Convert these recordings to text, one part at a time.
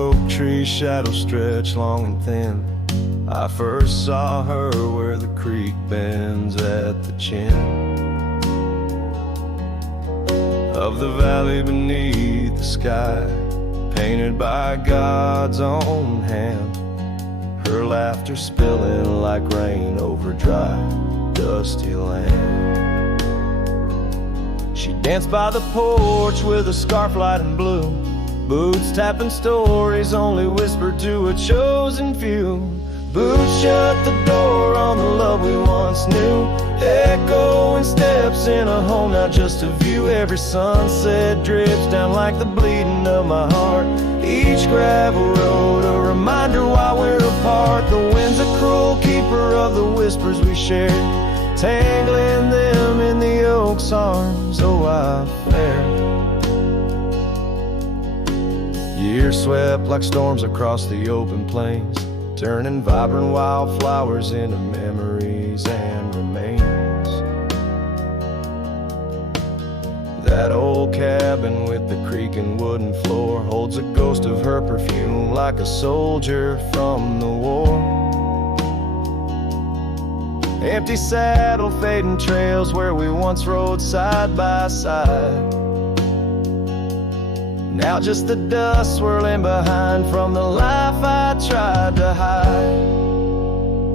oak tree shadows stretch long and thin. I first saw her where the creek bends at the chin of the valley beneath the sky, painted by God's own hand. Her laughter spilling like rain over dry, dusty land. She danced by the porch with a scarf light and blue, boots tapping stories only whispered to a chosen few. Boots shut the door on the love we once knew, echoing steps in a home, not just a view. Every sunset drips down like the bleeding of my heart. Each gravel road a reminder why we're apart. The wind's a cruel keeper of the whispers we shared, tangling them in the oak's arms. Oh, I fared. Years swept like storms across the open plains, turning vibrant wildflowers into memories and remains. That old cabin with the creaking wooden floor holds a ghost of her perfume like a soldier from the war. Empty saddle, fading trails where we once rode side by side. Now just the dust swirling behind from the life I tried to hide.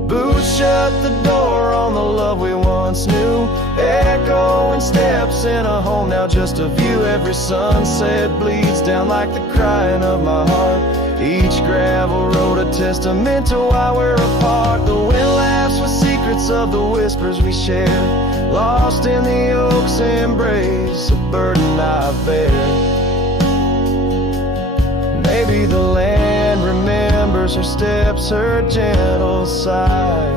Boots shut the door on the love we once knew, echoing steps in a home, now just a view. Every sunset bleeds down like the crying of my heart. Each gravel road a testament to why we're apart. The wind laughs with secrets of the whispers we shared, lost in the oak's embrace, a burden I bear. Maybe the land remembers her steps, her gentle sigh,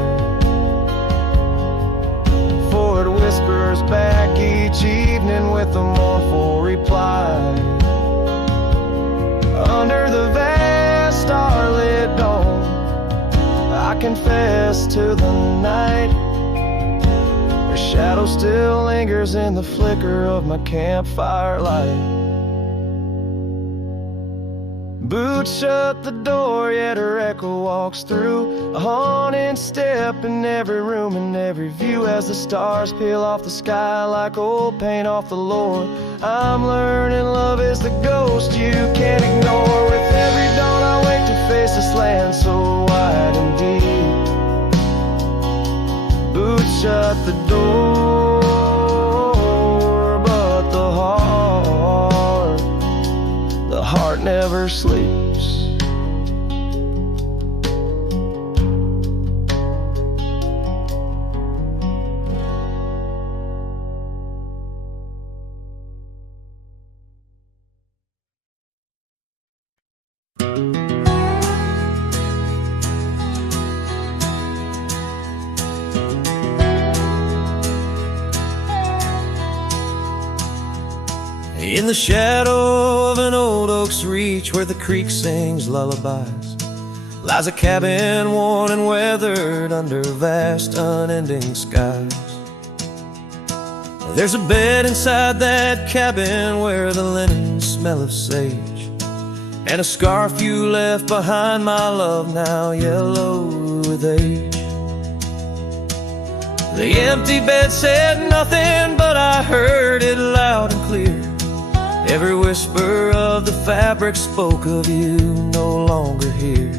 for it whispers back each evening with a mournful reply. Under the vast starlit dome, I confess to the night, her shadow still lingers in the flicker of my campfire light. Boots shut the door, yet her echo walks through, a haunting step in every room and every view. As the stars peel off the sky like old paint off the Lord, I'm learning love is the ghost you can't ignore. With every dawn I wake to face this land so wide and deep. Boots shut the door, but the heart never sleeps. In the shadow of an old oak's reach, where the creek sings lullabies, lies a cabin worn and weathered under vast unending skies. There's a bed inside that cabin where the linen smell of sage, and a scarf you left behind, my love, now yellow with age. The empty bed said nothing, but I heard it loud and clear. Every whisper of the fabric spoke of you no longer here.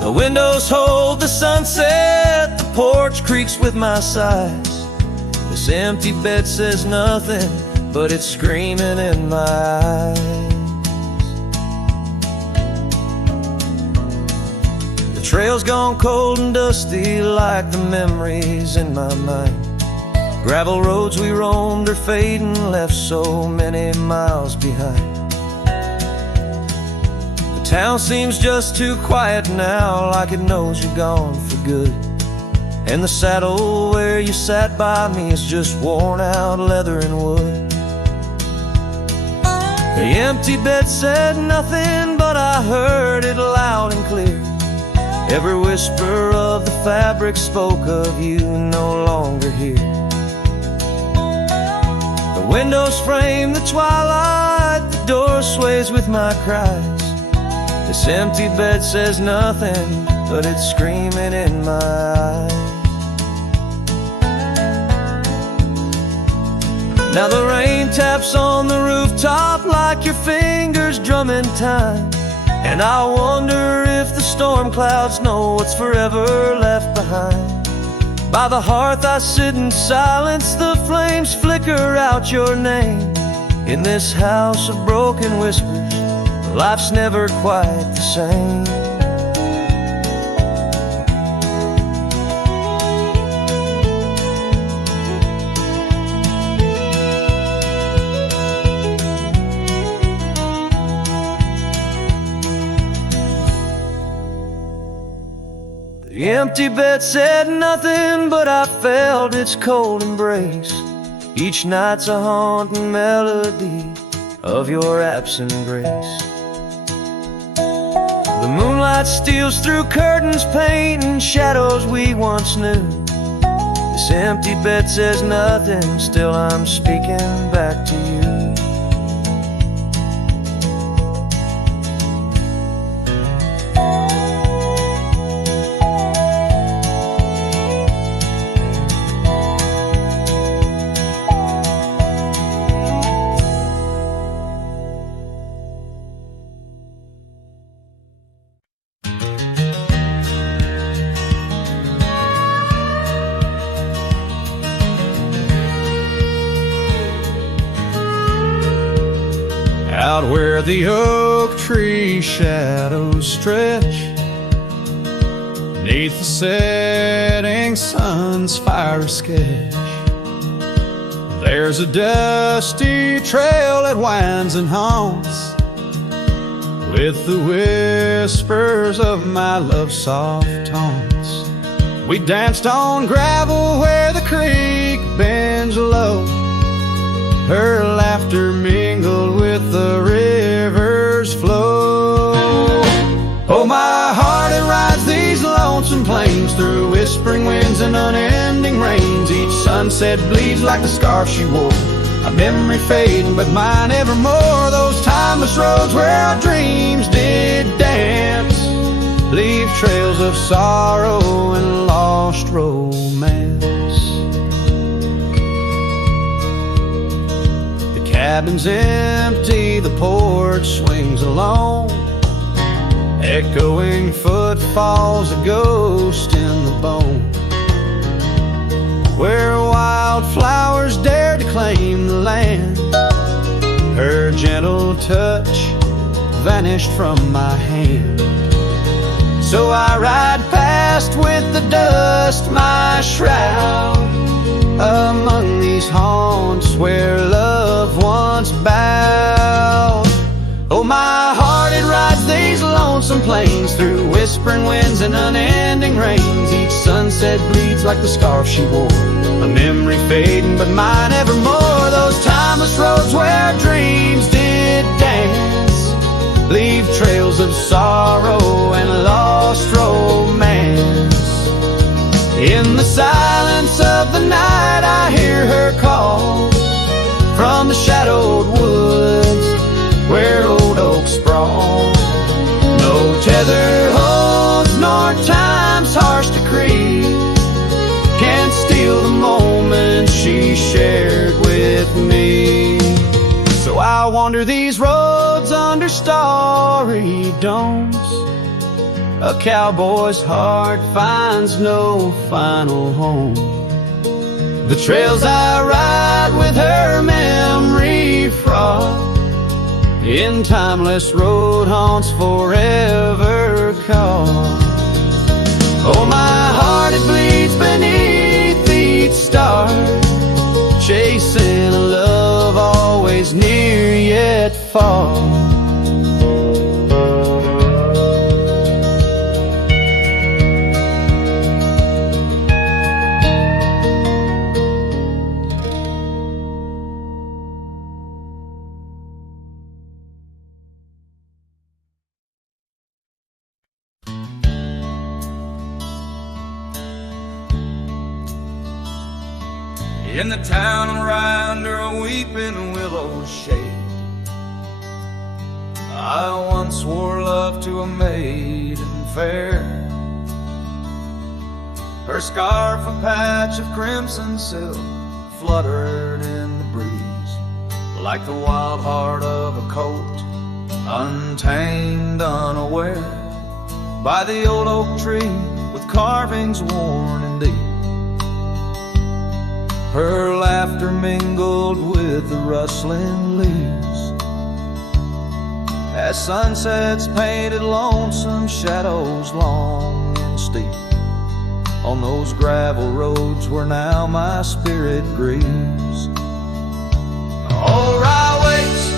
The windows hold the sunset, the porch creaks with my sighs. This empty bed says nothing, but it's screaming in my eyes. The trail's gone cold and dusty like the memories in my mind. Gravel roads we roamed are fading, left so many miles behind. The town seems just too quiet now, like it knows you're gone for good. And the saddle where you sat by me is just worn out leather and wood. The empty bed said nothing, but I heard it loud and clear. Every whisper of the fabric spoke of you no longer here. The windows frame the twilight, the door sways with my cries. This empty bed says nothing, but it's screaming in my eyes. Now the rain taps on the rooftop like your fingers drumming time. And I wonder if the storm clouds know what's forever left behind. By the hearth I sit in silence, the flames flicker out your name. In this house of broken whispers, life's never quite the same. The empty bed said nothing, but I felt its cold embrace. Each night's a haunting melody of your absent grace. The moonlight steals through curtains, painting shadows we once knew. This empty bed says nothing, still I'm speaking back to you. Out where the oak tree shadows stretch, neath the setting sun's fire sketch, there's a dusty trail that winds and haunts with the whispers of my love's soft taunts. We danced on gravel where the creek bends low, her laughter mingled with the river's flow. Oh, my heart, it rides these lonesome plains through whispering winds and unending rains. Each sunset bleeds like the scarf she wore, a memory fading, but mine evermore. Those timeless roads where our dreams did dance leave trails of sorrow and lost romance. Cabin's empty, the porch swings alone, echoing footfalls, a ghost in the bone. Where wildflowers dared to claim the land, her gentle touch vanished from my hand. So I ride past with the dust, my shroud, among these haunts where love once bowed. Oh, my heart, it rides these lonesome plains through whispering winds and unending rains. Each sunset bleeds like the scarf she wore, a memory fading, but mine evermore. Those timeless roads where dreams did dance leave trails of sorrow and lost romance. In the silence of the night I hear her call from the shadowed woods where old oaks sprawl. No tether holds nor time's harsh decree can steal the moment she shared with me. So I wander these roads under starry domes, a cowboy's heart finds no final home. The trails I ride with her memory fraught, in timeless road haunts forever caught. Oh, my heart, it bleeds beneath each star, chasing a love always near yet far. In the town around her a weeping willow shade, I once swore love to a maiden fair. Her scarf, a patch of crimson silk, fluttered in the breeze, like the wild heart of a colt, untamed, unaware, by the old oak tree with carvings worn and deep. Her laughter mingled with the rustling leaves, as sunsets painted lonesome shadows long and steep on those gravel roads where now my spirit grieves. Oh, Rye waits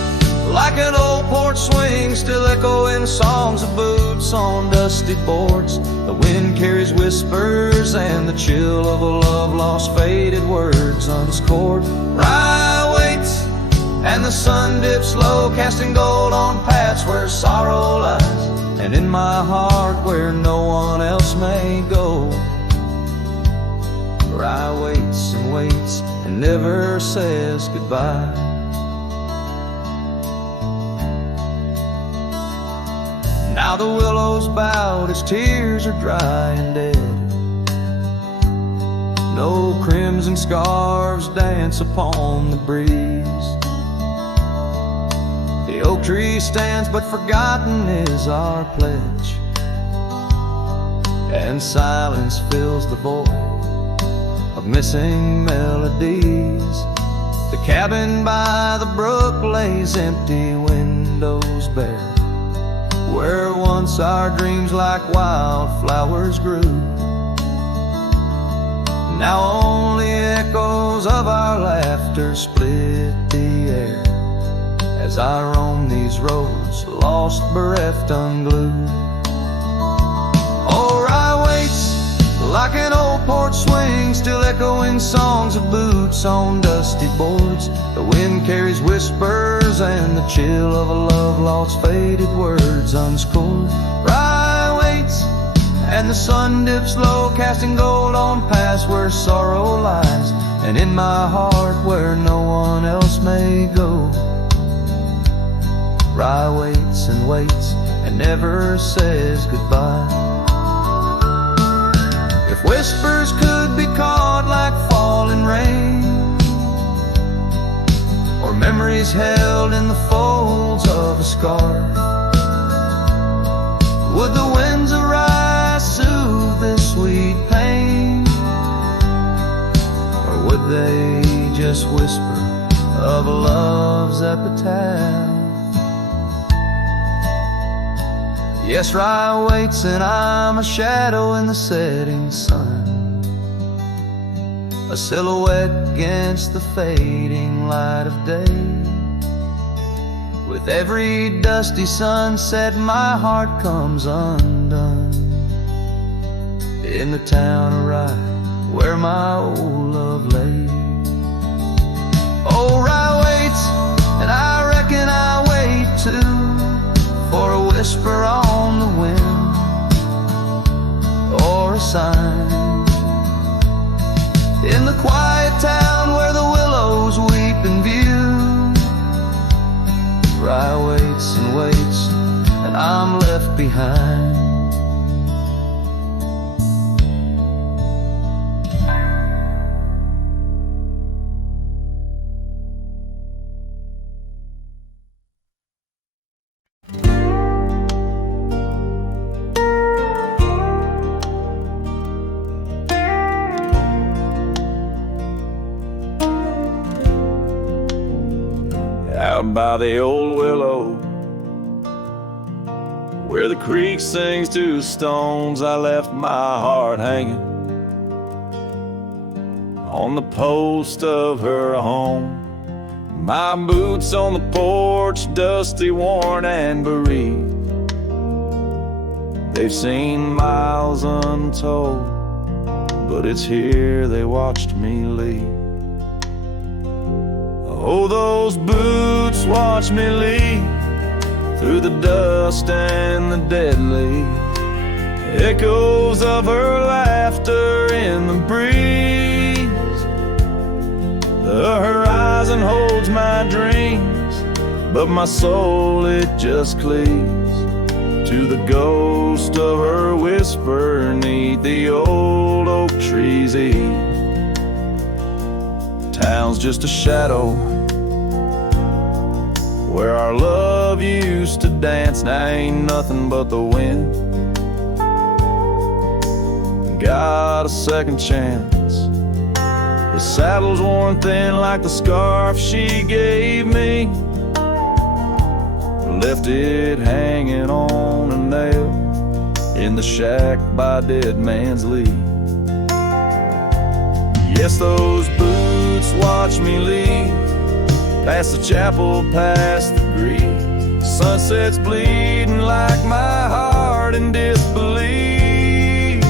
like an old porch swing, still echoing songs of boots on dusty boards. The wind carries whispers and the chill of a love lost, faded words unscored. Rye waits and the sun dips low, casting gold on paths where sorrow lies, and in my heart where no one else may go. Rye waits and never says goodbye. Now the willows bowed, his tears are dry and dead. No crimson scarves dance upon the breeze. The oak tree stands, but forgotten is our pledge, and silence fills the void of missing melodies. The cabin by the brook lays empty, windows bare, where once our dreams like wildflowers grew. Now only echoes of our laughter split the air, as I roam these roads, lost, bereft, unglued. Oh, Rye waits like an old porch swing, still echoing songs of boots on dusty boards. The wind carries whispers and the chill of a love lost, faded words unscored. Rye waits and the sun dips low, casting gold on paths where sorrow lies, and in my heart where no one else may go. Rye waits and never says goodbye. If whispers could be caught like falling rain, or memories held in the folds of a scar, would the winds of Rye soothe this sweet pain, or would they just whisper of a love's epitaph? Yes, Rye waits and I'm a shadow in the setting sun, a silhouette against the fading light of day. With every dusty sunset my heart comes undone, in the town of Rye where my old love lay. Oh, Rye waits and I reckon I wait too, for a whisper on the wind, or a sign in the quiet town where the willows weep in view. Rye waits and I'm left behind. Out by the old willow, where the creek sings to stones, I left my heart hanging on the post of her home. My boots on the porch, dusty, worn, and bereaved. They've seen miles untold, but it's here they watched me leave. Oh, those boots watch me leave through the dust and the dead leaves, echoes of her laughter in the breeze. The horizon holds my dreams, but my soul, it just cleaves to the ghost of her whisper 'neath the old oak tree's eaves. Town's just a shadow where our love used to dance. Now ain't nothing but the wind. Got a second chance. The saddle's worn thin like the scarf she gave me. Left it hanging on a nail in the shack by Dead Man's Leave. Yes, those boots watch me leave, past the chapel, past the green. Sunset's bleeding like my heart in disbelief.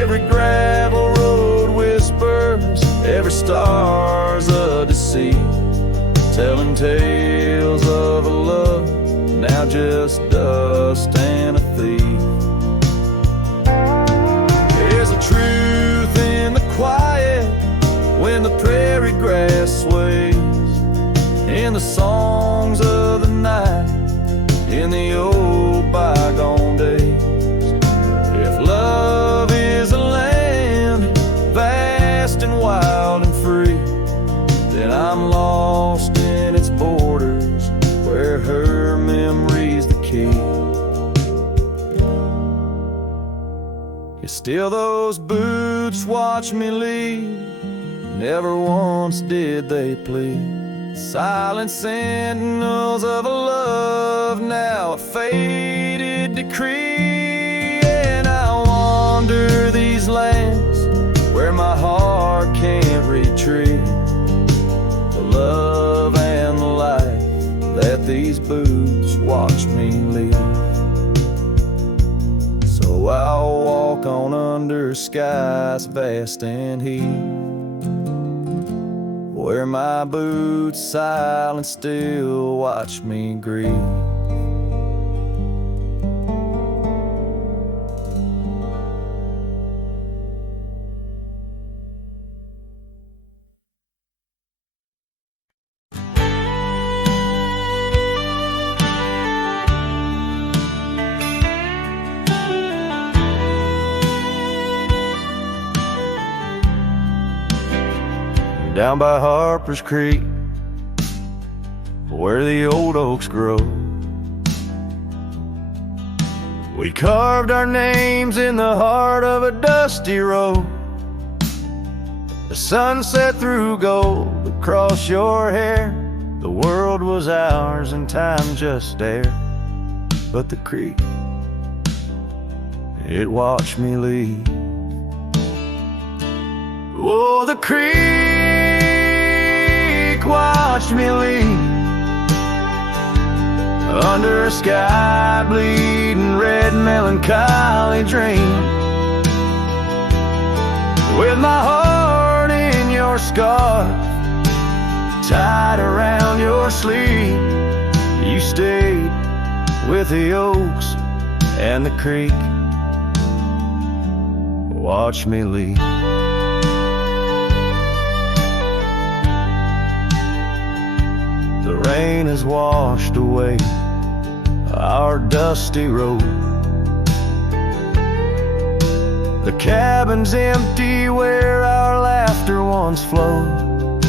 Every gravel road whispers, every star's a deceit, telling tales of a love now just dust and a thief. There's a truth in the quiet when the prairie grass sways, in the songs of the night, in the old bygone days. If love is a land vast and wild and free, then I'm lost in its borders where her memory's the key. Yet still those boots watch me leave, never once did they plead. Silent sentinels of a love, now a faded decree. And I wander these lands where my heart can't retreat. The love and the life that these boots watch me leave. So I'll walk on under skies vast and heat, where my boots silent still watch me grieve. Down by Harper's Creek, where the old oaks grow, we carved our names in the heart of a dusty road. The sunset threw gold across your hair. The world was ours and time just stared. But the creek, it watched me leave. Oh, the creek watched me leave, under a sky bleeding red melancholy dream, with my heart in your scarf tied around your sleeve. You stayed with the oaks and the creek. Watch me leave. The rain has washed away our dusty road. The cabin's empty where our laughter once flowed.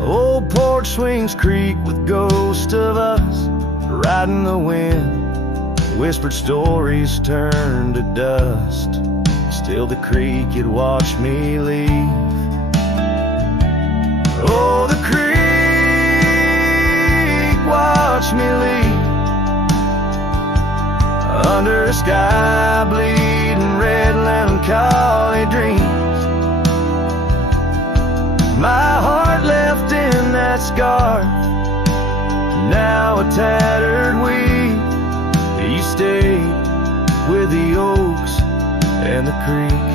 Old porch swings creak with ghosts of us riding the wind. Whispered stories turn to dust. Still the creek, it watched me leave. Oh, the creek watch me leave, under a sky bleeding red melancholy dreams. My heart left in that scar, now a tattered weed. You stayed with the oaks and the creek.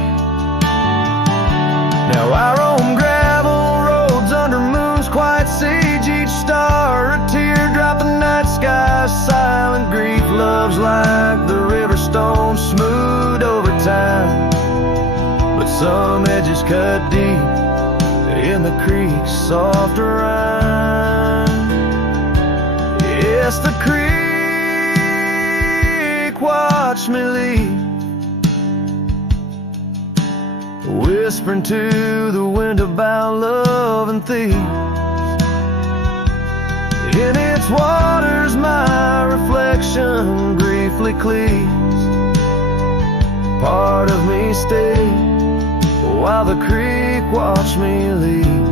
Now I roam gravel roads under moons quite siege, each star a teardrop in night sky. Silent grief loves like the river stone, smooth over time, but some edges cut deep in the creek's soft rime. Yes, the creek watched me leave, whispering to the wind about love and thieves. In its waters my reflection briefly cleaves. Part of me stayed while the creek watched me leave,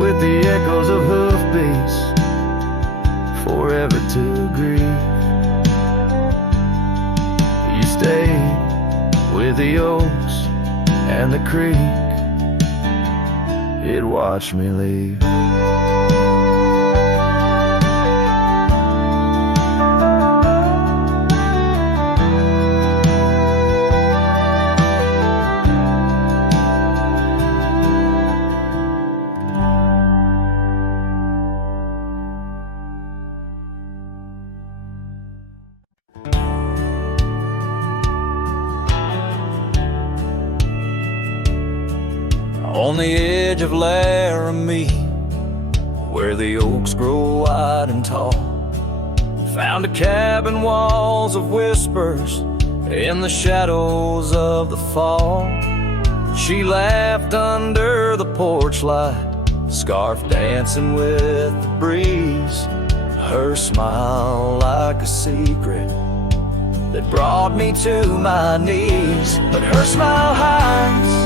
with the echoes of hoofbeats forever to grieve. You stayed with the oaks and the creek, it watched me leave. On the edge of Laramie, where the oaks grow wide and tall, found a cabin, walls of whispers in the shadows of the fall. She laughed under the porch light, scarf dancing with the breeze, her smile like a secret that brought me to my knees. But her smile hides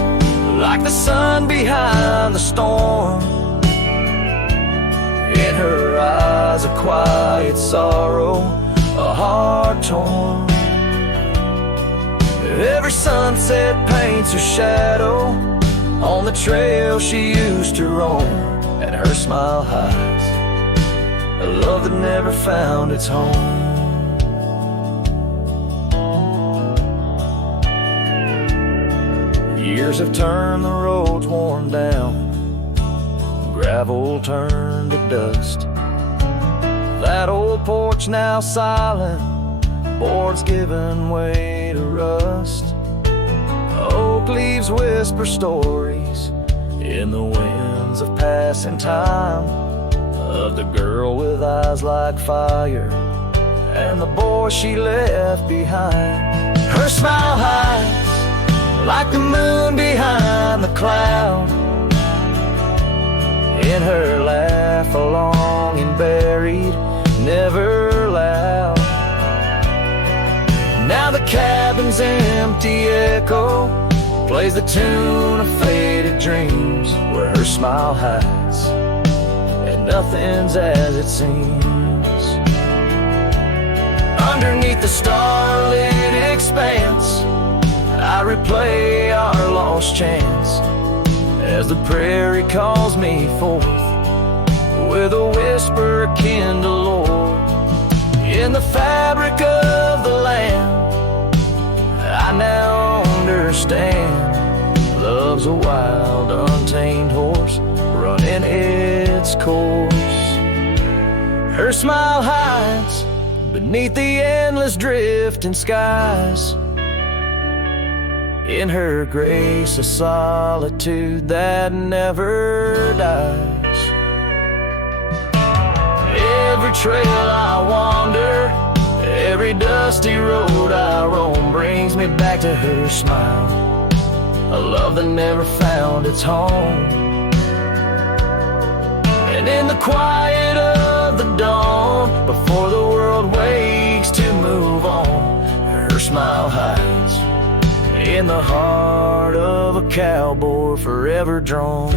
like the sun behind the storm. In her eyes a quiet sorrow, a heart torn. Every sunset paints her shadow on the trail she used to roam, and her smile hides a love that never found its home. Years have turned the roads worn down, gravel turned to dust. That old porch now silent, boards giving way to rust. Oak leaves whisper stories in the winds of passing time, of the girl with eyes like fire and the boy she left behind. Her smile hides like the moon behind the cloud. In her laugh a longing buried, never loud. Now the cabin's empty echo plays the tune of faded dreams, where her smile hides and nothing's as it seems. Underneath the starlit expanse I replay our lost chance, as the prairie calls me forth with a whisper akin to Lord. In the fabric of the land I now understand, love's a wild untamed horse running its course. Her smile hides beneath the endless drifting skies. In her grace a solitude that never dies. Every trail I wander, every dusty road I roam, brings me back to her smile, a love that never found its home. And in the quiet of the dawn, before the world wakes to move on, her smile hides in the heart of a cowboy forever drawn.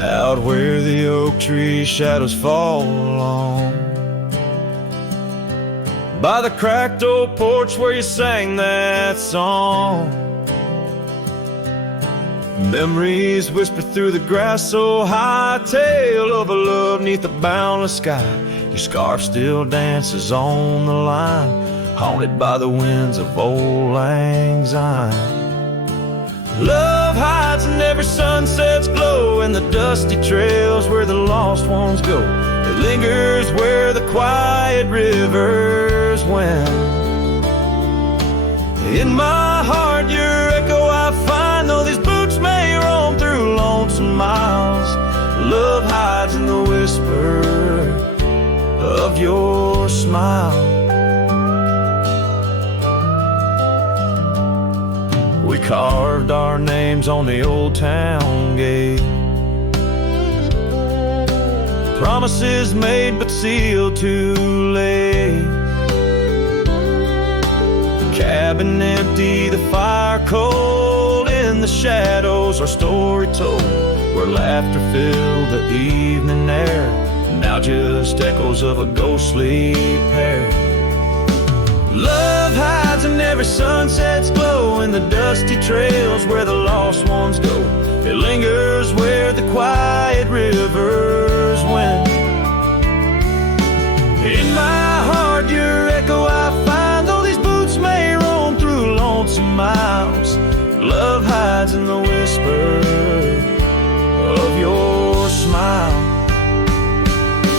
Out where the oak tree shadows fall along, by the cracked old porch where you sang that song. Memories whisper through the grass so high, tale of a love neath the boundless sky. Your scarf still dances on the line, haunted by the winds of old Lang Syne. Love hides in every sunset's glow, and the dusty trails where the lost ones go. It lingers where the quiet rivers wend. In my heart your echo I find, though these boots may roam through lonesome miles. Love hides in the whisper of your smile. We carved our names on the old town gate, promises made but sealed too late. The cabin empty, the fire cold, in the shadows our story told, where laughter filled the evening air, now just echoes of a ghostly pair. Love hides in every sunset's glow, in the dusty trails where the lost ones go. It lingers where the quiet rivers wend. In my heart your echo I find, though these boots may roam through lonesome miles. Love hides in the whisper of your smile.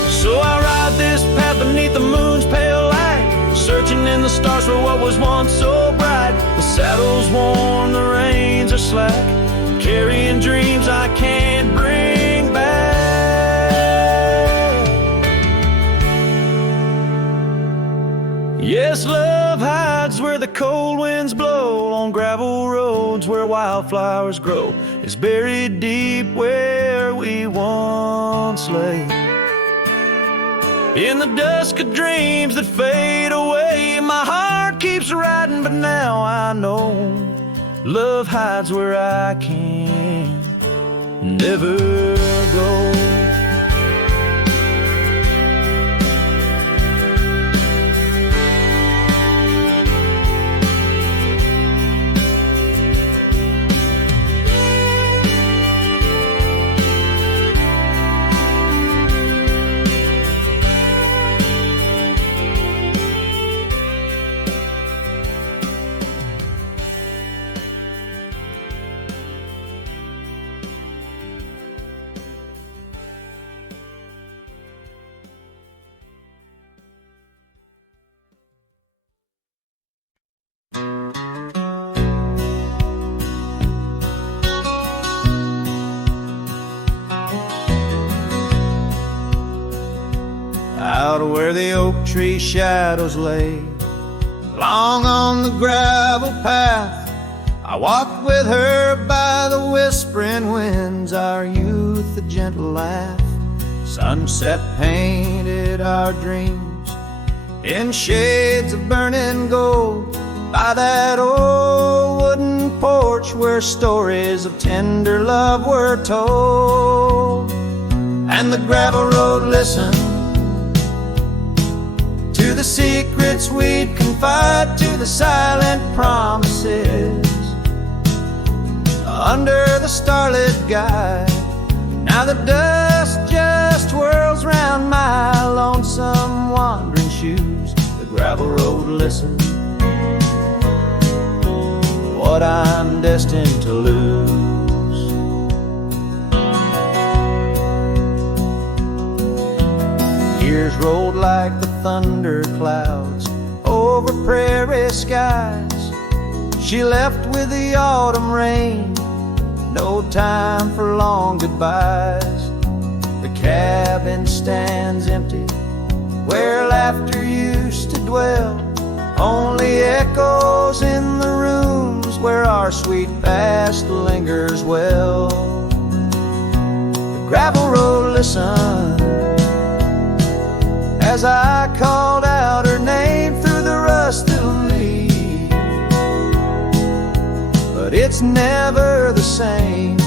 So I ride this path beneath the moon's pale light, searching in the stars for what was once so bright. The saddle's worn, the reins are slack, carrying dreams I can't bring back. Yes, love hides where the cold winds blow, on gravel roads where wildflowers grow. It's buried deep where we once lay. In the dusk of dreams that fade away, my heart keeps riding, but now I know love hides where I can never go. Out where the oak tree shadows lay, long on the gravel path, I walked with her by the whispering winds, our youth a gentle laugh. Sunset painted our dreams in shades of burning gold, by that old wooden porch where stories of tender love were told. And the gravel road listened to the secrets we'd confide, to the silent promises under the starlit guide. Now the dust just whirls round my lonesome wandering shoes. The gravel road listens what I'm destined to lose. Years rolled like the thunder clouds over prairie skies. She left with the autumn rain, no time for long goodbyes. The cabin stands empty where laughter used to dwell, only echoes in the rooms where our sweet past lingers well. The gravel road listened as I called out her name through the rusted leaves, but it's never the same.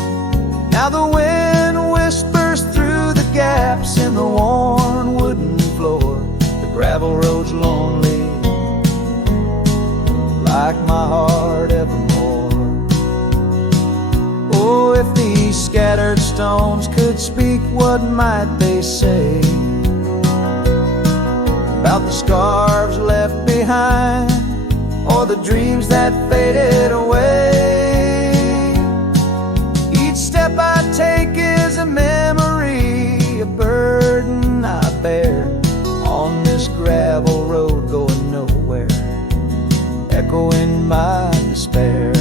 Now the wind whispers through the gaps in the worn wooden floor. The gravel road's lonely, like my heart evermore. Oh, if these scattered stones could speak, what might they say about the scarves left behind behind, or the dreams that faded away. Each step I take is a memory, a burden I bear on this gravel road going nowhere, echoing my despair.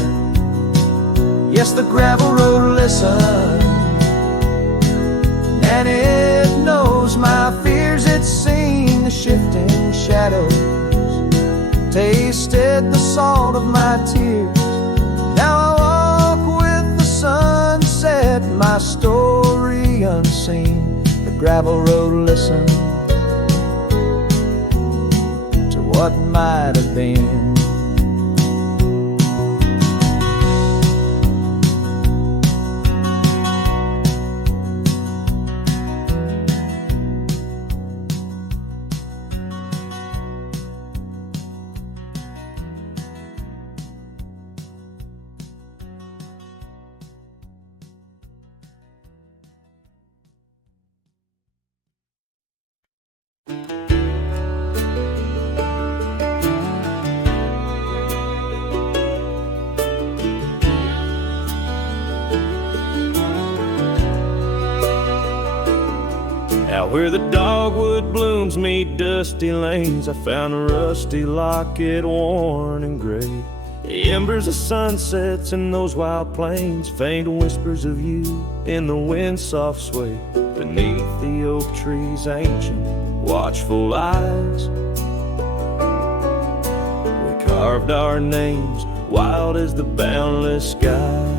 Yes, the gravel road listens, and it knows my fears. It's seen the shifting shadows, tasted the salt of my tears. Now I walk with the sunset, my story unseen. The gravel road listens to what might have been. Out where the dogwood blooms meet dusty lanes, I found a rusty locket worn and gray. The embers of sunsets in those wild plains, faint whispers of you in the wind's soft sway. Beneath the oak tree's ancient, watchful eyes, we carved our names, wild as the boundless skies.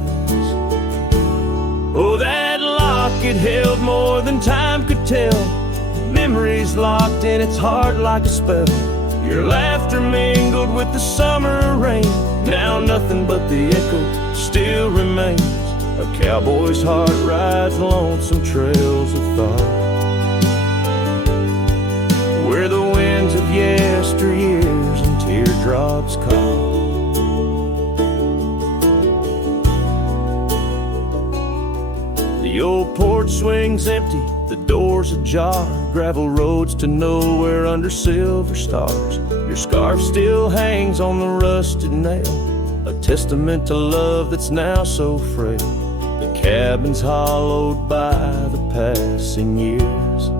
Oh, that locket held more than time could tell, memories locked in its heart like a spell. Your laughter mingled with the summer rain, now nothing but the echo still remains. A cowboy's heart rides lonesome trails of thought, where the winds of yesteryears and teardrops caught. The old porch swings empty, the doors ajar, gravel roads to nowhere under silver stars. Your scarf still hangs on the rusted nail, a testament to love that's now so frail. The cabin's hollowed by the passing years,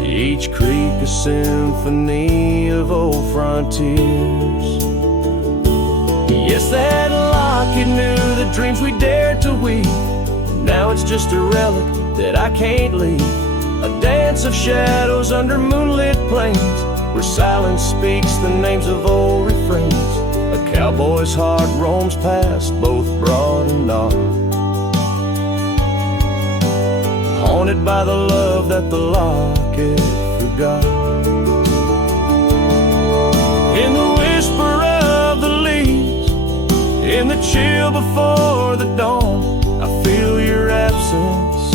each creek a symphony of old frontiers. Yes, that locket knew the dreams we dared to weave. Now it's just a relic that I can't leave, a dance of shadows under moonlit plains, where silence speaks the names of old refrains. A cowboy's heart roams past both broad and dark, haunted by the love that the locket forgot. In the whisper of the leaves, in the chill before the dawn, I feel your absence,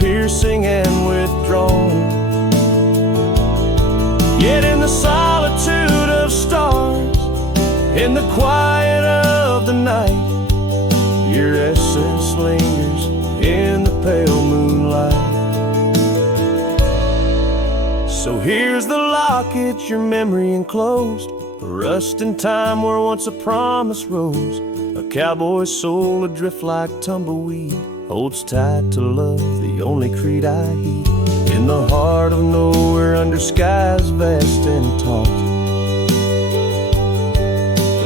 piercing and withdrawn. Yet in the solitude of stars, in the quiet of the night, your essence lingers in the pale moonlight. So here's the locket, your memory enclosed, a rust in time where once a promise rose. A cowboy's soul adrift like tumbleweed, holds tight to love, the only creed I heed. In the heart of nowhere under skies vast and taut,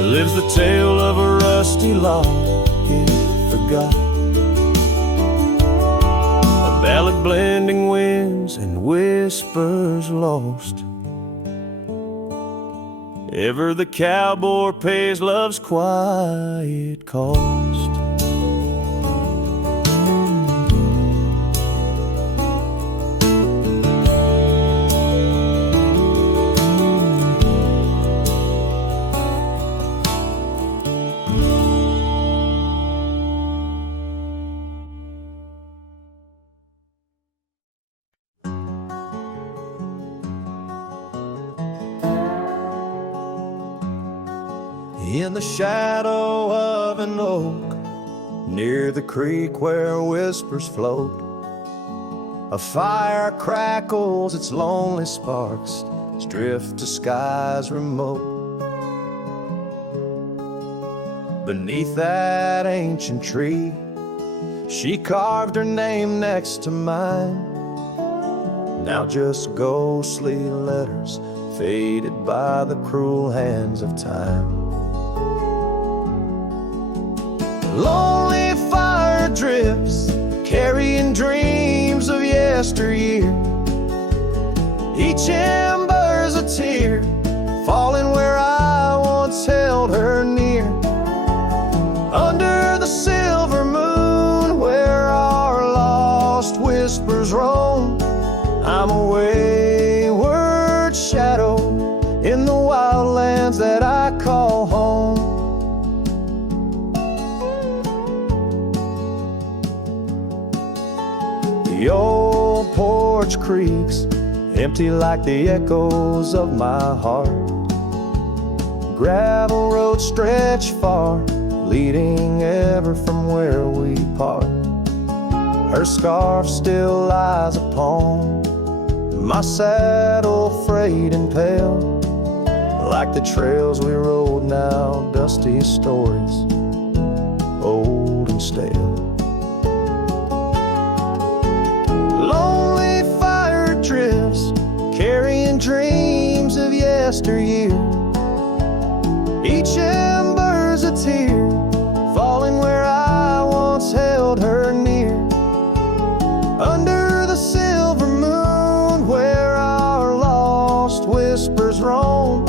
lives the tale of a rusty locket forgot. A ballad blending winds and whispers lost. Ever the cowboy pays love's quiet cost. In the shadow of an oak, near the creek where whispers float, a fire crackles its lonely sparks drift to skies remote. Beneath that ancient tree, she carved her name next to mine. Now just ghostly letters faded by the cruel hands of time. Lonely fire drifts, carrying dreams of yesteryear. Each ember's a tear, falling where I once held her near. Under the silver moon, where our lost whispers roam, I'm a wayward shadow in the wildlands that I call home. The old porch creaks, empty like the echoes of my heart. Gravel roads stretch far, leading ever from where we part. Her scarf still lies upon my saddle, frayed and pale, like the trails we rode, now dusty stories, old and stale. Lonely fire drifts, carrying dreams of yesteryear. Each ember's a tear, falling where I once held her near. Under the silver moon, where our lost whispers roam,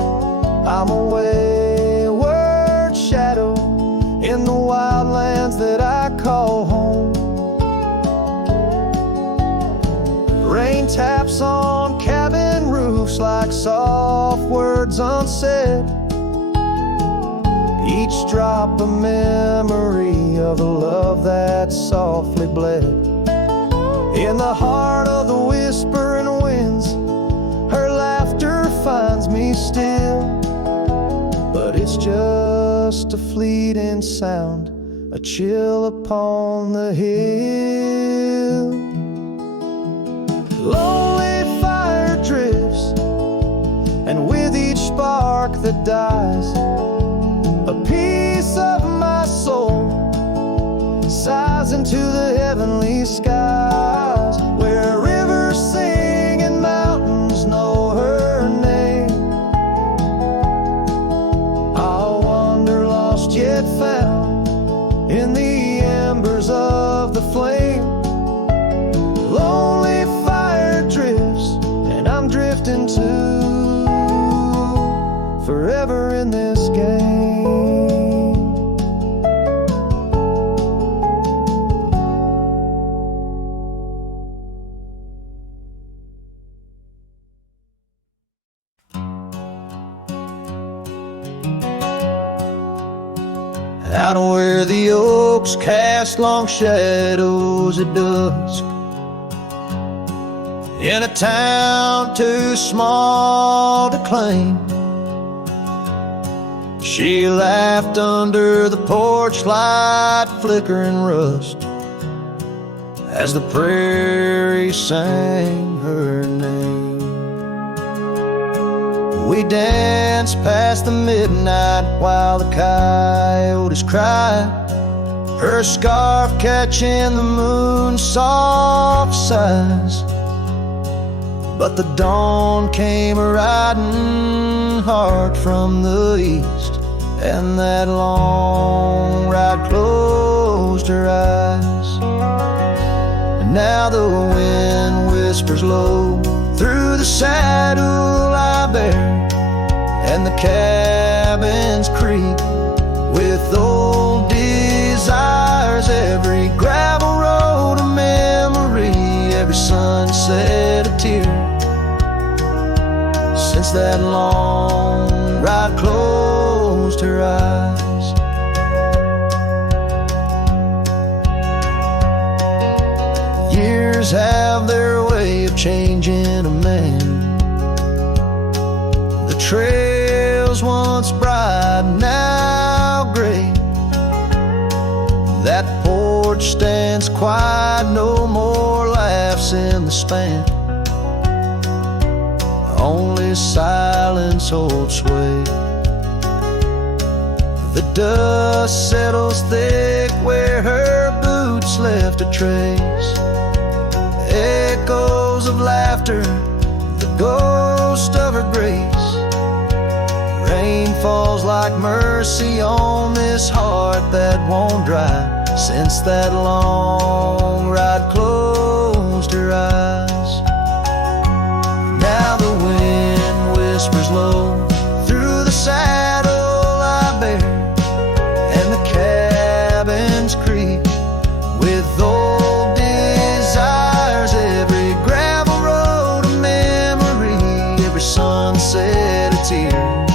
I'm a wayward shadow in the wildlands that I call home. Rain taps on cabin roofs like soft words unsaid, each drop a memory of a love that softly bled. In the heart of the whispering winds, her laughter finds me still, but it's just a fleeting sound, a chill upon the hill. Lonely fire drifts, and with each spark that dies, a piece of my soul sighs into the heavenly skies, where rivers sing and mountains know her name. I'll wander lost yet found in the embers of the flame. Lonely fire drifts, and I'm drifting too, forever in this game. Out where the oaks cast long shadows at dusk, in a town too small to claim, she laughed under the porch light flickering rust, as the prairie sang her name. We danced past the midnight while the coyotes cried, her scarf catching the moon's soft sighs. But the dawn came riding hard from the east, and that long ride closed her eyes. And now the wind whispers low through the saddle I bear, and the cabins creak with old desires. Every gravel road a memory, every sunset a tear, since that long ride closed her eyes. Years have their way of changing a man. The trails once bright, now gray. That porch stands quiet, no more laughs in the span. only silence holds sway. The dust settles thick where her boots left a trace. Echoes of laughter, the ghost of her grace. Rain falls like mercy on this heart that won't dry, since that long ride closed her eyes. Now the wind whispers low through the saddle I bear, and the cabins creak with old desires. Every gravel road a memory, every sunset a tear,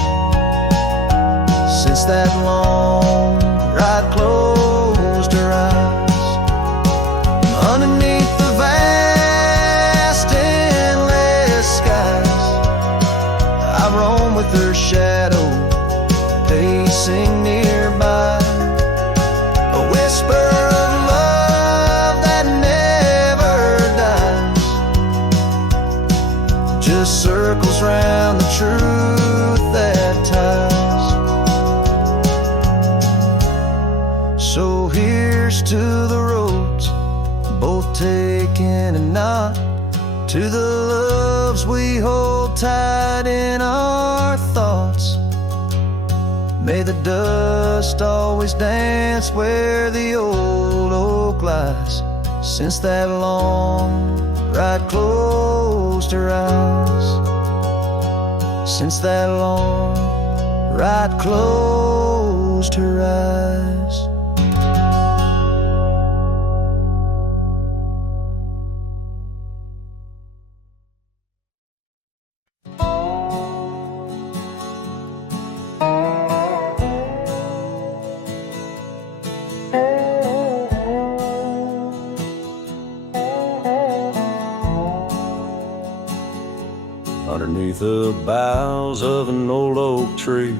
since that long ride closed her eyes. Underneath the vast endless skies, I roam with her shadow pacing nearby. A whisper of love that never dies, just circles round the truth that ties. So here's to the roads, both taken and not, to the loves we hold tight in our thoughts. May the dust always dance where the old oak lies, since that long ride closed her eyes, since that long ride closed her eyes. Underneath the boughs of an old oak tree,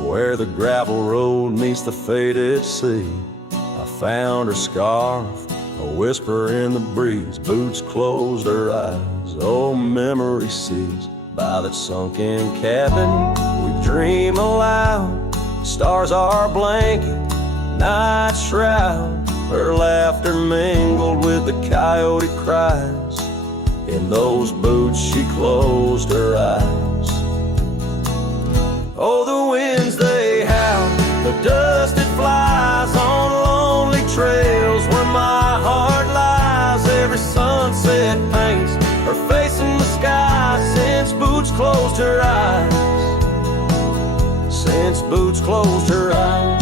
where the gravel road meets the faded sea, I found her scarf, a whisper in the breeze. Boots closed her eyes, oh memory sees. By that sunken cabin we dream aloud, stars are blanket, night shroud. Her laughter mingled with the coyote cries. In those boots she closed her eyes. Oh, the winds they howl, the dust it flies on lonely trails where my heart lies. Every sunset paints her face in the sky, since boots closed her eyes, since boots closed her eyes.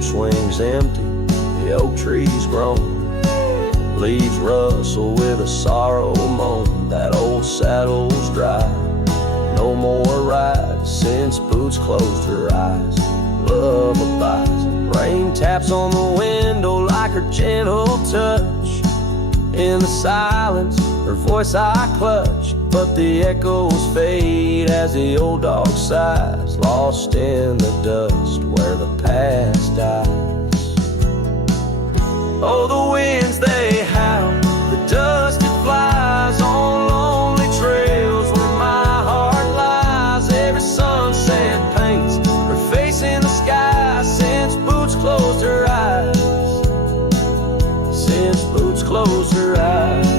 Swings empty, the oak trees groan, leaves rustle with a sorrow moan. That old saddle's dry, no more rides, since boots closed her eyes. Love abides, rain taps on the window like her gentle touch. In the silence, her voice I clutch, but the echoes fade as the old dog sighs, lost in the dust where the past dies. Oh, the winds they howl, the dust it flies on lonely trails where my heart lies. Every sunset paints her face in the sky, since boots closed her eyes, since boots closed her eyes.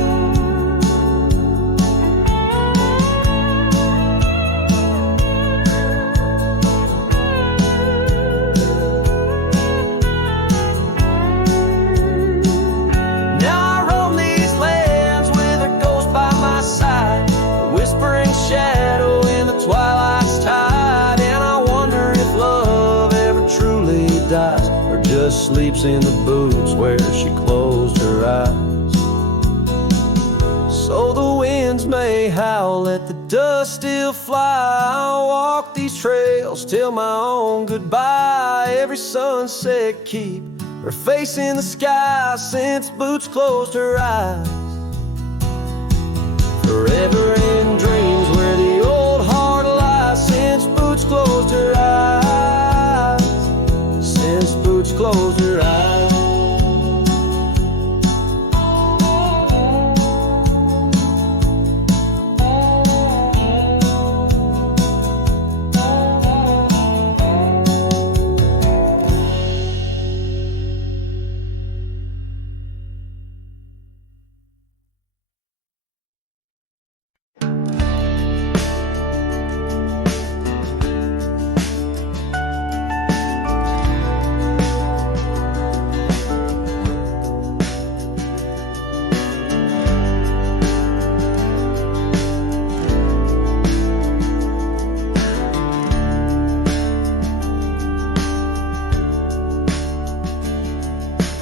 Shadow in the twilight's tide, and I wonder if love ever truly dies, or just sleeps in the boots where she closed her eyes. So the winds may howl, let the dust still fly. I'll walk these trails till my own goodbye. Every sunset keep her face in the sky, since boots closed her eyes. Forever in dreams where the old heart lies, close your eyes.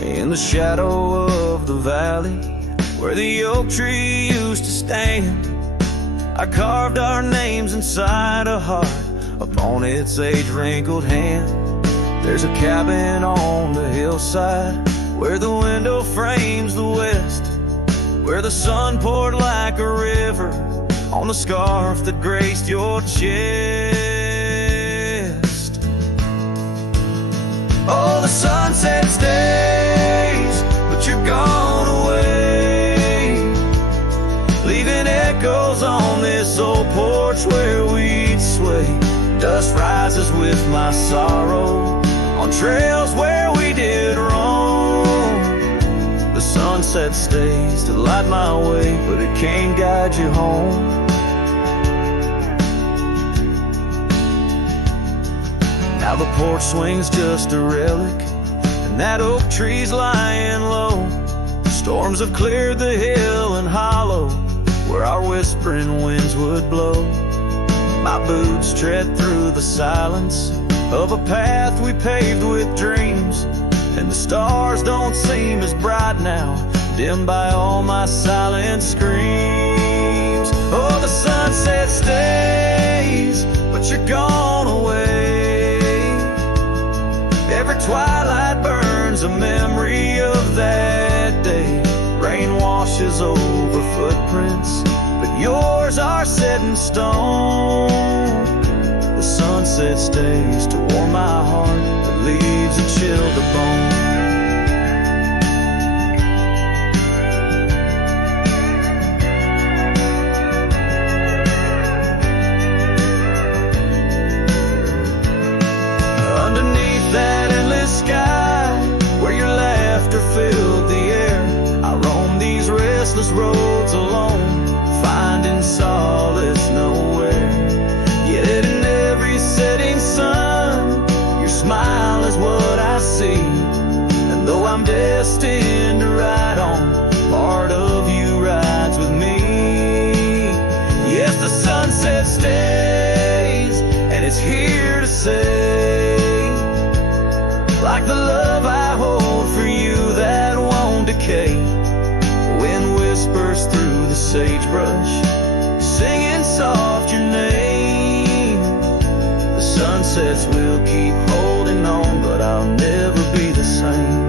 In the shadow of the valley where the oak tree used to stand, I carved our names inside a heart upon its age-wrinkled hand. There's a cabin on the hillside where the window frames the west, where the sun poured like a river on the scarf that graced your chest. Oh, the sunset stays, but you're gone away, leaving echoes on this old porch where we'd sway. Dust rises with my sorrow on trails where we did wrong. The sunset stays to light my way, but it can't guide you home. Now the porch swing's just a relic, and that oak tree's lying low. Storms have cleared the hill and hollow where our whispering winds would blow. My boots tread through the silence of a path we paved with dreams, and the stars don't seem as bright now, dimmed by all my silent screams. Oh, the sunset stays, but you're gone away. Every twilight burns a memory of that day. Rain washes over footprints, but yours are set in stone. The sunset stays to warm my heart, but leaves a chill to bone. Underneath that endless sky, where your laughter filled the air, I roam these restless roads alone, finding solace nowhere. Yet in every setting sun, your smile is what I see. And though I'm destined to ride on, part of you rides with me. Yes, the sunset stays, and it's here to say, like the love I hold for you that won't decay. Wind whispers through the sagebrush, singing soft your name. The sunsets will keep holding on, but I'll never be the same.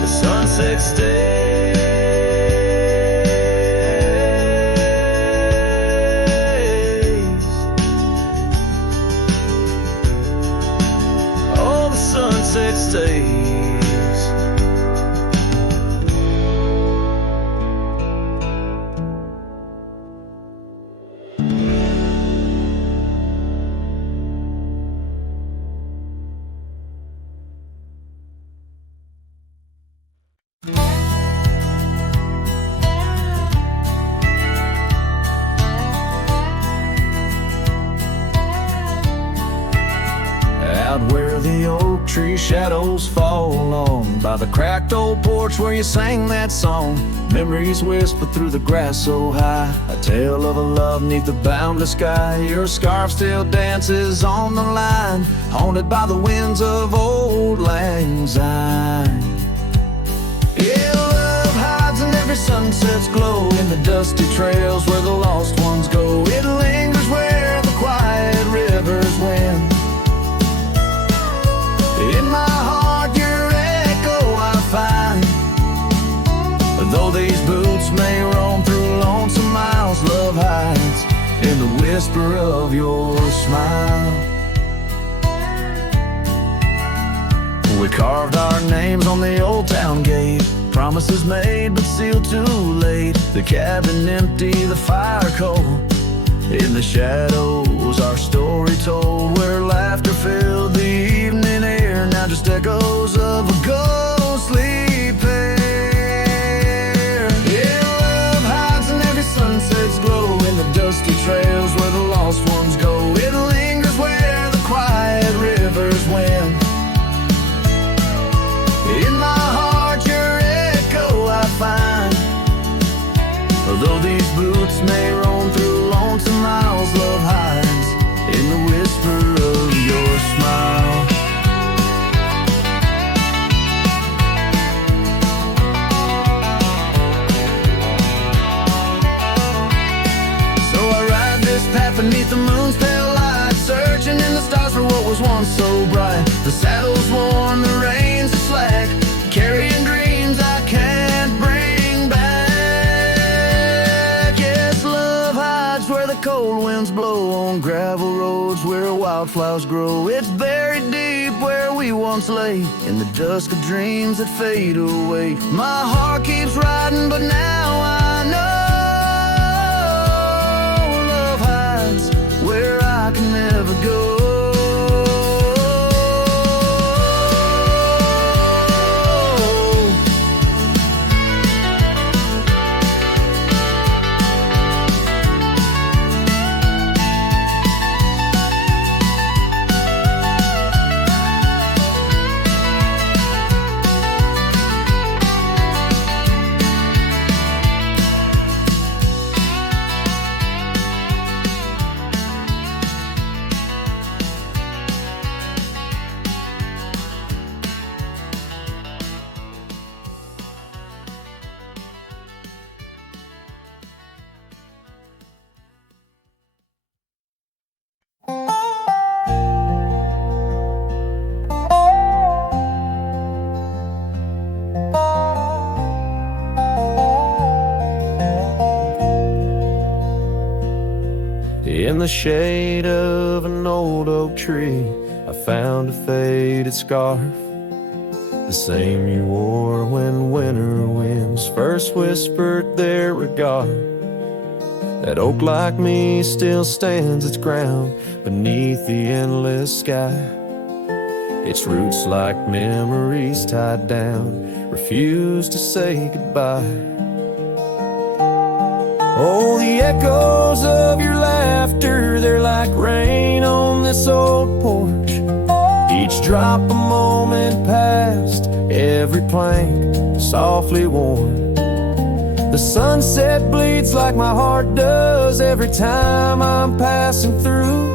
The sunset stays. Oh, the sunset stays. Out where the oak tree shadows fall on, by the cracked old porch where you sang that song, memories whisper through the grass so high, a tale of a love neath the boundless sky. Your scarf still dances on the line, haunted by the winds of old lang syne. Yeah, love hides in every sunset's glow, in the dusty trails where the lost ones go. It lingers where the quiet rivers win. In my heart your echo I find, though these boots may roam through lonesome miles, love hides in the whisper of your smile. We carved our names on the old town gate, promises made but sealed too late. The cabin empty, the fire cold. In the shadows, our story told, where laughter filled the evening air. Now just echoes of a ghostly pair. Yeah, love hides in every sunset's glow, in the dusty trails where the lost ones go. It lingers where the quiet rivers win. In my heart, your echo I find. Although these boots may roam through lonesome miles, love hides in the whisper of your smile. So I ride this path beneath the moon's pale light, searching in the stars for what was once so bright. The saddle's worn, the reins are slack, carrying dreams I can't bring back. Yes, love hides where the cold winds blow, on gravel roads where wildflowers grow. It's buried deep where we once lay, in the dusk of dreams that fade away. My heart keeps riding, but now I know love hides where I can never go. In the shade of an old oak tree, I found a faded scarf, the same you wore when winter winds first whispered their regard. That oak like me still stands its ground beneath the endless sky. Its roots like memories tied down, refuse to say goodbye. Oh, the echoes of your laughter, they're like rain on this old porch. Each drop a moment past, every plank softly worn. The sunset bleeds like my heart does every time I'm passing through.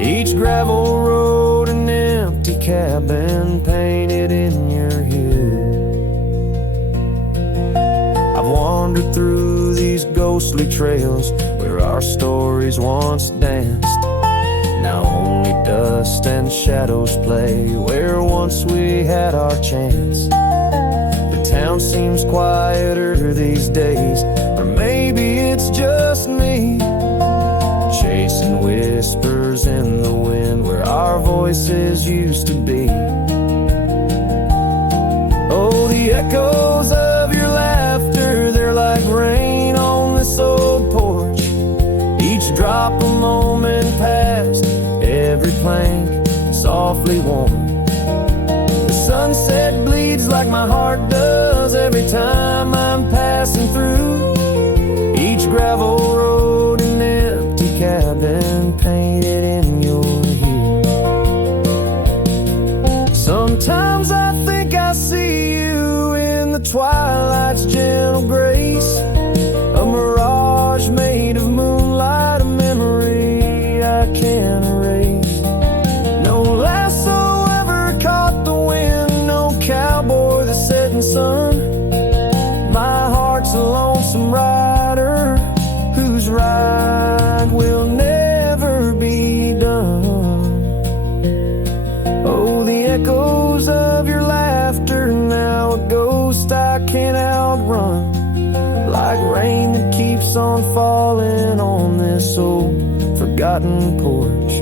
Each gravel road, an empty cabin painted in your hue. I've wandered through these ghostly trails where our stories once danced. Now only dust and shadows play where once we had our chance. The town seems quieter these days, or maybe it's just me, chasing whispers in the wind where our voices used to be. Oh, the echoes of your laughter, they're like rain on this old porch. Each drop a moment past, every plank softly worn. The sunset bleeds like my heart does every time I'm passing through. Each gravel road, an empty cabin painted in your hue. Sometimes I think I see you in the twilight's gentle grace, a mirage made of moonlight, a memory I can't erase. No lasso ever caught the wind, no cowboy the setting sun. My heart's a lonesome rider whose ride will never be done. Oh, the echoes of your laughter, now a ghost I can't outrun. Like rain that keeps on falling on this old forgotten porch.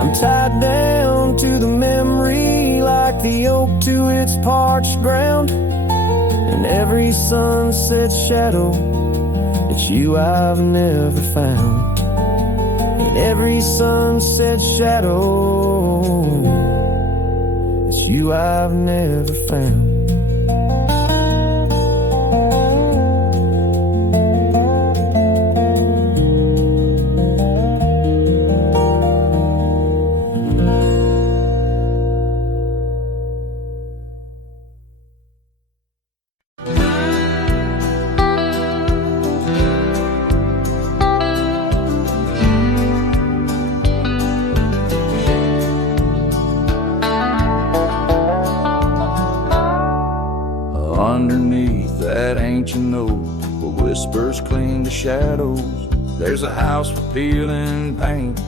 I'm tied down to the memory like the oak to its parched ground. In every sunset shadow, it's you I've never found. In every sunset shadow, it's you I've never found. Underneath that ancient oak, where whispers cling to shadows, there's a house with peeling paint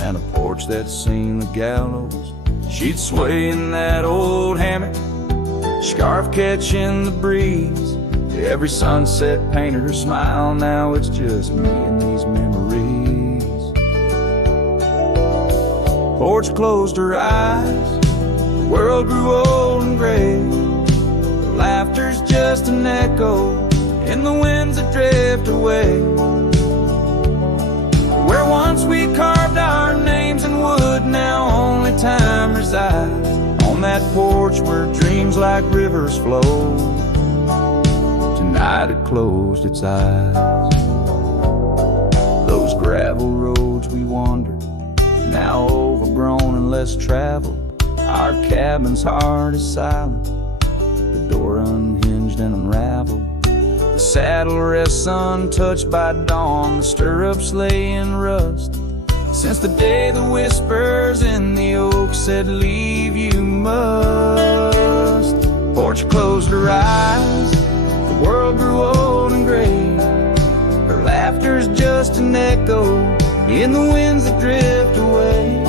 and a porch that's seen the gallows. She'd sway in that old hammock, scarf catching the breeze. Every sunset painted her smile. Now it's just me and these memories. Porch closed her eyes, the world grew old and gray. Laughter's just an echo in the winds that drift away. Where once we carved our names in wood, now only time resides. On that porch where dreams like rivers flow, tonight it closed its eyes. Those gravel roads we wandered, now overgrown and less traveled. Our cabin's heart is silent, the door unhinged and unraveled. The saddle rests untouched by dawn, the stirrups lay in rust. Since the day the whispers in the oak said, leave you must. Porch closed her eyes, the world grew old and gray. Her laughter's just an echo in the winds that drift away.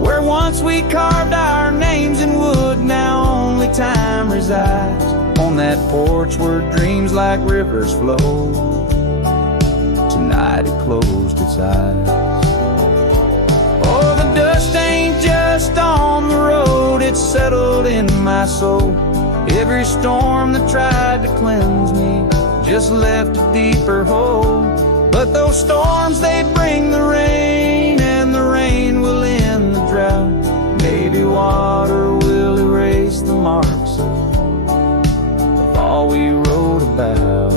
Where once we carved our names in wood, now only time resides. On that porch where dreams like rivers flow, tonight it closed its eyes. Oh, the dust ain't just on the road, it's settled in my soul. Every storm that tried to cleanse me just left a deeper hole. But those storms, they bring the rain, and the rain will end the drought. Maybe water will erase the marks of all we wrote about.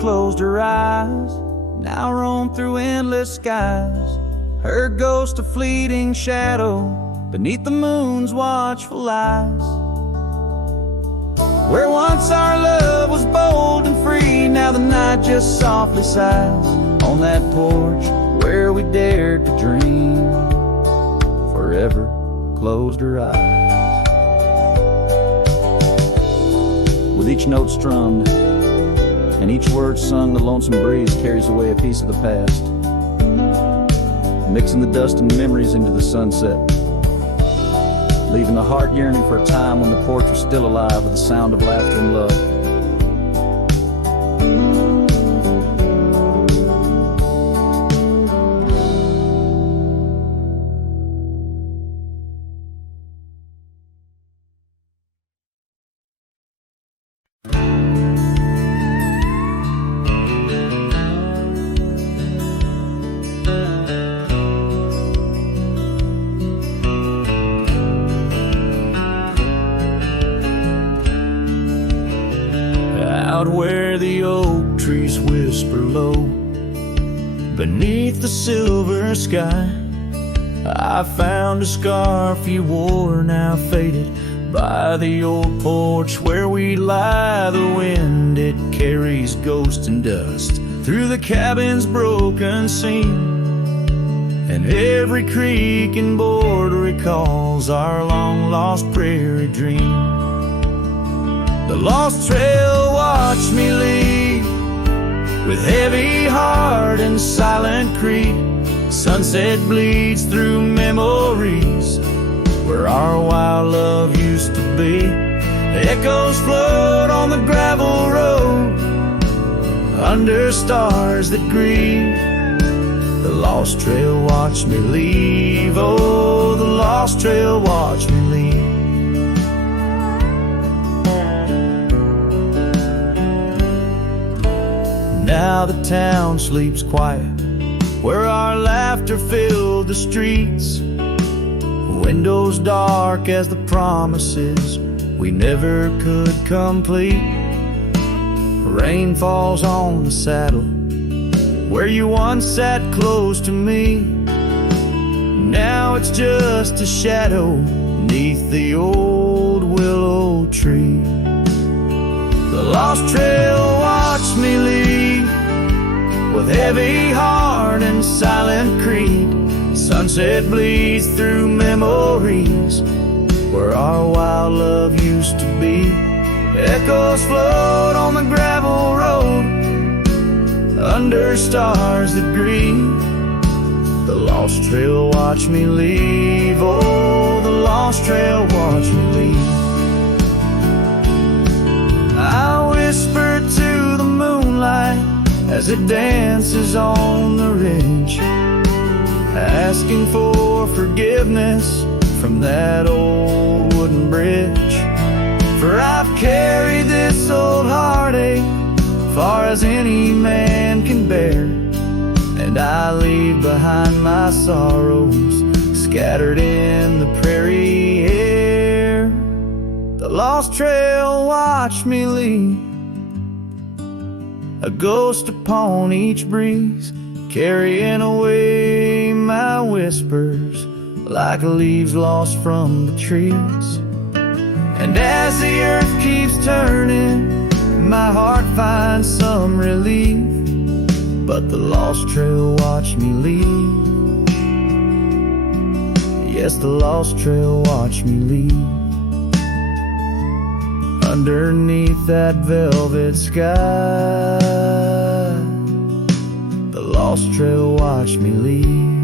Closed her eyes, now roam through endless skies. Her ghost a fleeting shadow beneath the moon's watchful eyes. Where once our love was bold and free, now the night just softly sighs. On that porch where we dared to dream, forever closed her eyes. With each note strummed and each word sung, the lonesome breeze carries away a piece of the past, mixing the dust and memories into the sunset, leaving the heart yearning for a time when the porch was still alive with the sound of laughter and love. Out where the oak trees whisper low, beneath the silver sky, I found a scarf you wore, now faded, by the old porch where we lie. The wind, it carries ghost and dust through the cabin's broken seam, and every creak and board recalls our long-lost prairie dream. The lost trail watched me leave with heavy heart and silent creep. Sunset bleeds through memories where our wild love used to be. Echoes float on the gravel road under stars that grieve. The lost trail watched me leave. Oh, the lost trail watched me leave. Now the town sleeps quiet where our laughter filled the streets. Windows dark as the promises we never could complete. Rain falls on the saddle where you once sat close to me. Now it's just a shadow neath the old willow tree. The lost trail watched me leave with heavy heart and silent creed. Sunset bleeds through memories where our wild love used to be. Echoes float on the gravel road under stars that grieve. The lost trail watched me leave. Oh, the lost trail watched me leave. I whisper to the moonlight as it dances on the ridge, asking for forgiveness from that old wooden bridge. For I've carried this old heartache far as any man can bear, and I leave behind my sorrows scattered in the prairie air. The lost trail watched me leave, a ghost upon each breeze, carrying away my whispers like leaves lost from the trees. And as the earth keeps turning, my heart finds some relief, but the lost trail watched me leave. Yes, the lost trail watched me leave. Underneath that velvet sky, the lost trail watched me leave.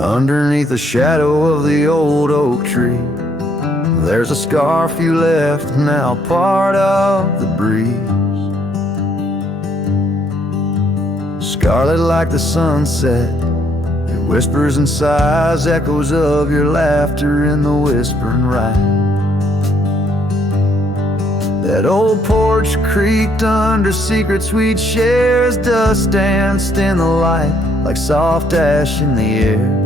Underneath the shadow of the old oak tree, there's a scarf you left, now part of the breeze. Scarlet like the sunset, it whispers and sighs, echoes of your laughter in the whispering ride. That old porch creaked under secrets we'd share as dust danced in the light like soft ash in the air.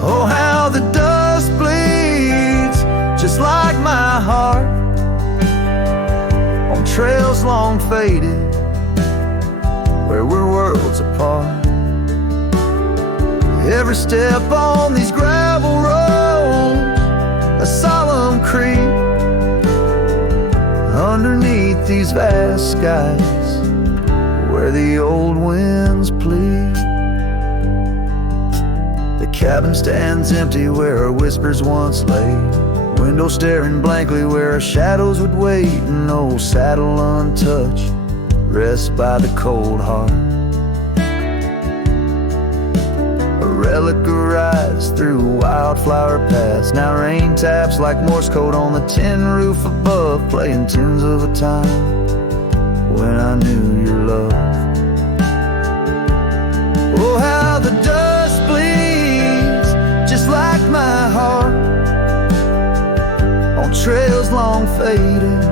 Oh, how the dust bleeds just like my heart on trails long faded where we're worlds apart. Every step on these gravel roads, a solemn creep underneath these vast skies where the old winds plead. The cabin stands empty where our whispers once lay, window staring blankly where our shadows would wait, and old saddle untouched rests by the cold heart. A relic arrives through wildflower paths, now rain taps like Morse code on the tin roof above, playing tunes of a time when I knew your love. Oh, how the dust bleeds just like my heart on trails long faded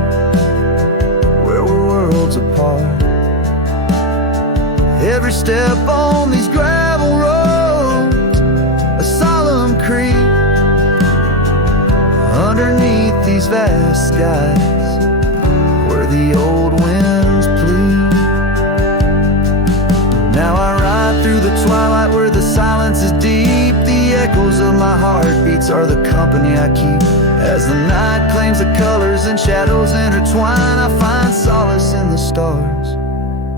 where we're worlds apart. Every step on these gravel roads, a solemn creep vast skies where the old winds plead. Now I ride through the twilight where the silence is deep. The echoes of my heartbeats are the company I keep. As the night claims the colors and shadows intertwine, I find solace in the stars,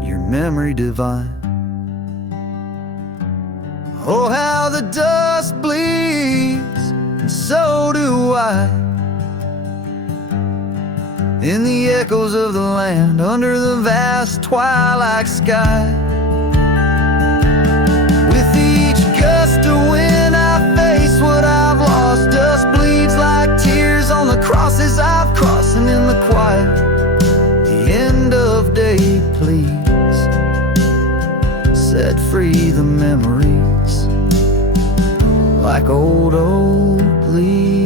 your memory divine. Oh, how the dust bleeds, and so do I, in the echoes of the land under the vast twilight sky. With each gust of wind I face what I've lost. Dust bleeds like tears on the crosses I've crossed. And in the quiet, the end of day, please set free the memories like old leaves.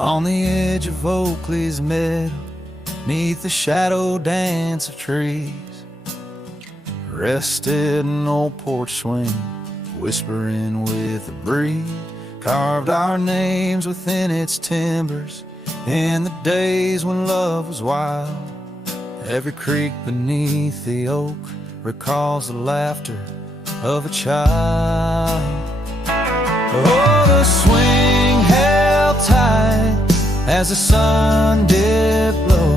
On the edge of Oakley's meadow, neath the shadow dance of trees, rested an old porch swing, whispering with the breeze. Carved our names within its timbers in the days when love was wild. Every creek beneath the oak recalls the laughter of a child. Oh, the swing held tight as the sun dipped low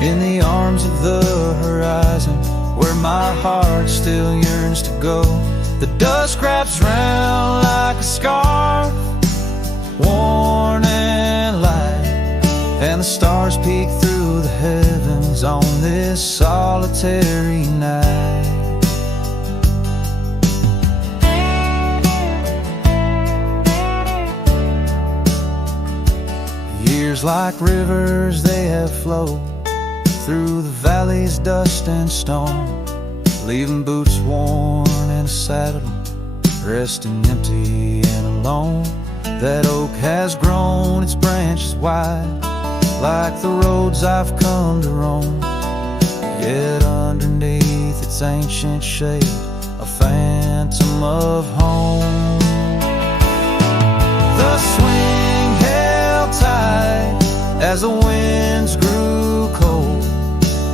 in the arms of the horizon, where my heart still yearns to go. The dust wraps round like a scarf, worn and light, and the stars peek through the heavens on this solitary night. Years like rivers they have flowed through the valley's dust and stone, leaving boots worn and a saddle, resting empty and alone. That oak has grown its branches wide, like the roads I've come to roam. Yet underneath its ancient shade, a phantom of home. The swing held tight as the winds grew cold,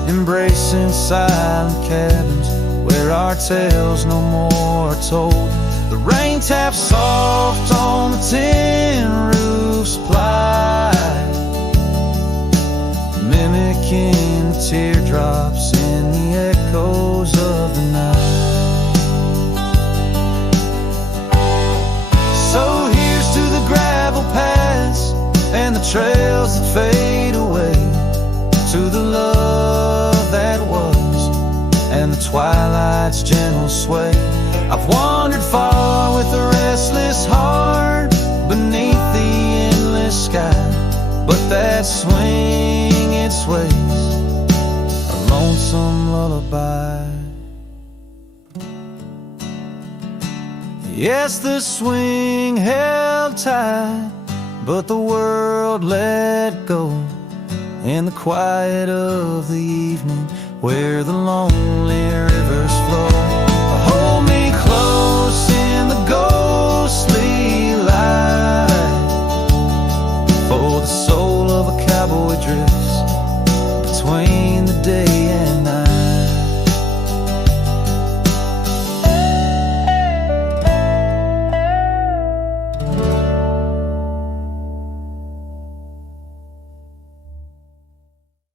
embracing silent cabins where our tales no more are told. The rain taps soft on the tin roof's ply, mimicking the teardrops in the echoes of the night. So here's to the gravel paths and the trails that fade away, to the love that was and the twilight's gentle sway. I've wandered far with a restless heart beneath the endless sky, but that swing it sways, a lonesome lullaby. Yes, the swing held tight, but the world let go in the quiet of the evening, where the lonely river